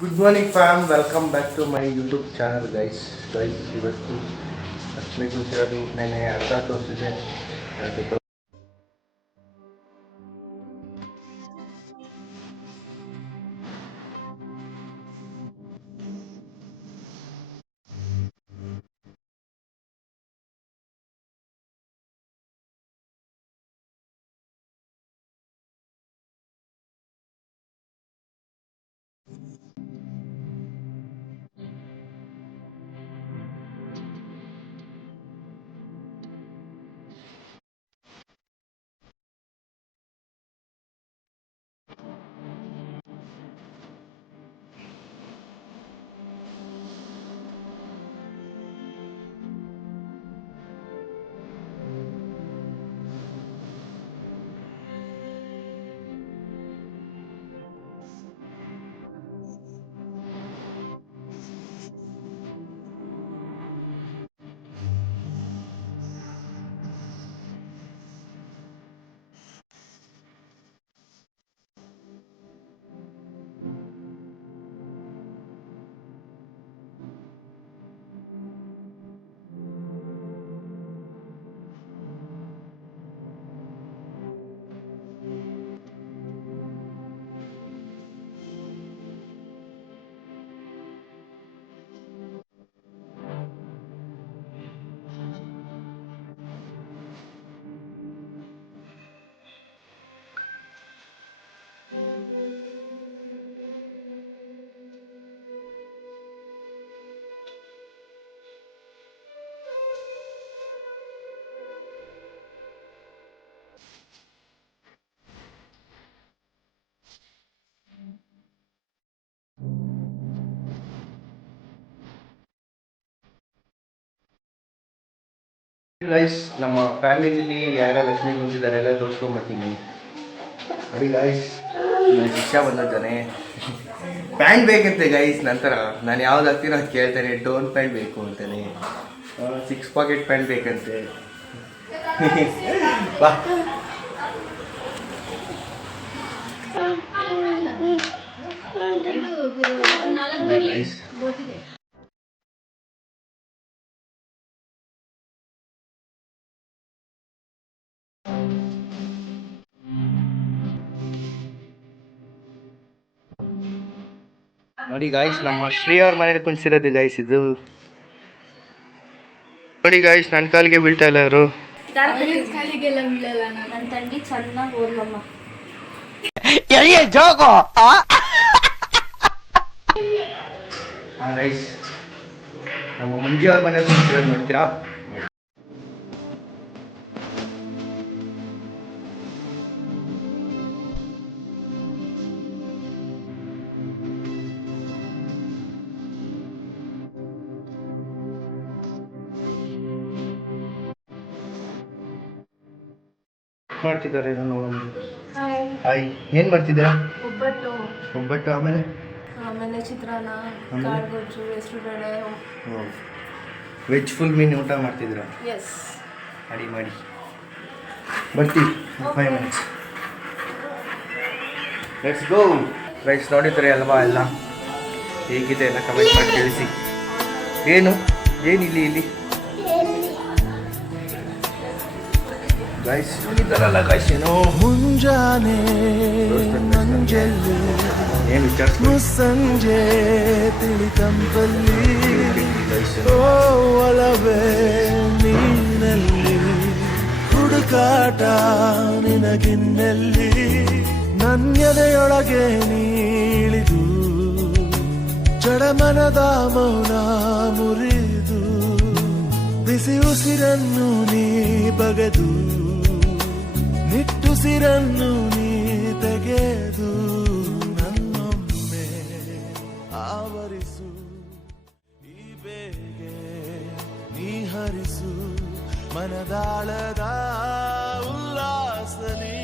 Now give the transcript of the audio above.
Good morning fam, welcome back to my YouTube channel guys. ಇವತ್ತು ಲಕ್ಷ್ಮೀ ಕೂತಿರೋದು ನೆನೆ ಅರ್ಧ ತೋರಿಸಿದೆ. ಗೈಸ್, ನಮ್ಮ ಫ್ಯಾಮಿಲಿಯಲ್ಲಿ ಯಾರ್ಯಾರು ಲಕ್ಷ್ಮೀ ಕುಂತಿದ್ದಾರೆ ಎಲ್ಲ ತೋರಿಸ್ಕೊಂಡ್ಬರ್ತೀನಿ ನೋಡಿ ಗೈಸ್. ಶಿಕ್ಷಾ ಬಂದಿದ್ದಾನೆ. ಪ್ಯಾಂಟ್ ಬೇಕಂತೆ ಗೈಸ್. ನಂತರ ನಾನು ಯಾವ್ದು ಹಾಕ್ತೀನೋ ಅದು ಕೇಳ್ತಾನೆ. ಡೋನ್ ಪ್ಯಾಂಟ್ ಬೇಕು ಅಂತಾನೆ. 6 ಪಾಕೆಟ್ ಪ್ಯಾಂಟ್ ಬೇಕಂತೆ. ಬಾ ಗೈಸ್, ನೋಡಿ ಗಾಯ್ಸ್, ನಮ್ಮ ಶ್ರೀ ಅವ್ರ ಮನೇಲಿ ಕುಣಿಸಿರೋದು ಗಾಯ್ಸ್. ಇದು ನೋಡಿ ಗಾಯ್ಸ್, ನನ್ನ ಕಾಲಿಗೆ ಬೀಳ್ತಾ ಇಲ್ಲ ಅವರು. ಕಾಲಿಗೆಲ್ಲ ಬೀಳಲ್ಲ. ನನ್ನ ತಂಗಿ ಚೆನ್ನಾಗಿ ಓದ್ಲಮ್ಮ. ಗೈಸ್, ನಮ್ಮ ಮಂಜಿ ಅವ್ರ ಮನೇಲಿ ಕುಣಿಸಿರೋದು ನೋಡ್ತೀರಾ? ಮಾಡ್ತಿದ್ದಾರೆ ನೋಡೋದು. ಹಾಯ್, ಏನು ಮಾಡ್ತಿದ್ದೀರಾ? ಒಬ್ಬಟ್ಟು. ಒಬ್ಬಟ್ಟು, ಆಮೇಲೆ ಚಿತ್ರಾನ್ನ, ಆಮೇಲೆ? ಕಾಳ್ಗೊಜ್ಜು, ಹೆಸರುಬೇಳೆ. ವೆಜ್ ಫುಲ್ ಮೀನು ಊಟ ಮಾಡ್ತಿದ್ದೀರಾ? ಎಸ್. ಮಾಡಿ ಬರ್ತೀವಿ 5 ಮಿನಿಟ್ಸ್. Let's go. ರೈಸ್ ನೋಡಿದ್ರೆ ಅಲ್ವಾ ಎಲ್ಲ ಹೇಗಿದೆ ಎಲ್ಲ ಕಮೆಂಟ್ ಮಾಡಿ ತಿಳಿಸಿ. ಏನಿಲ್ಲಿ ಗೈಸ್ ಇದ್ದಾರಲ್ಲ ಗೈಸ್, ಏನೋ ಮುಂಜಾನೆ ಮಂಜಲ್ಲಿ ಏನು ವಿಚಾರಿಸ್ಬೋದು ಸಂಜೆ ತಿಳಿತಂಪಲ್ಲಿ ಒಲವೇ ನೀನಲ್ಲಿ ಹುಡುಕಾಟ ನಿನಗಿನ್ನಲ್ಲಿ ನನ್ಯದೆಯೊಳಗೆ ನೀಳಿದು ಜಡಮನದ ಮೌನ ಮುರಿದು ಬಿಸಿ ಉಸಿರನ್ನು ನೀ ಬಗೆದು ನಿಟ್ಟುಸಿರನ್ನು ನೀ ತೆಗೆದು ನನ್ನೊಮ್ಮೆ ಆವರಿಸು. ಈ ಬೇಗೆ ನೀ ಹರಿಸು ಮನದಾಳದ ಉಲ್ಲಾಸಲಿ.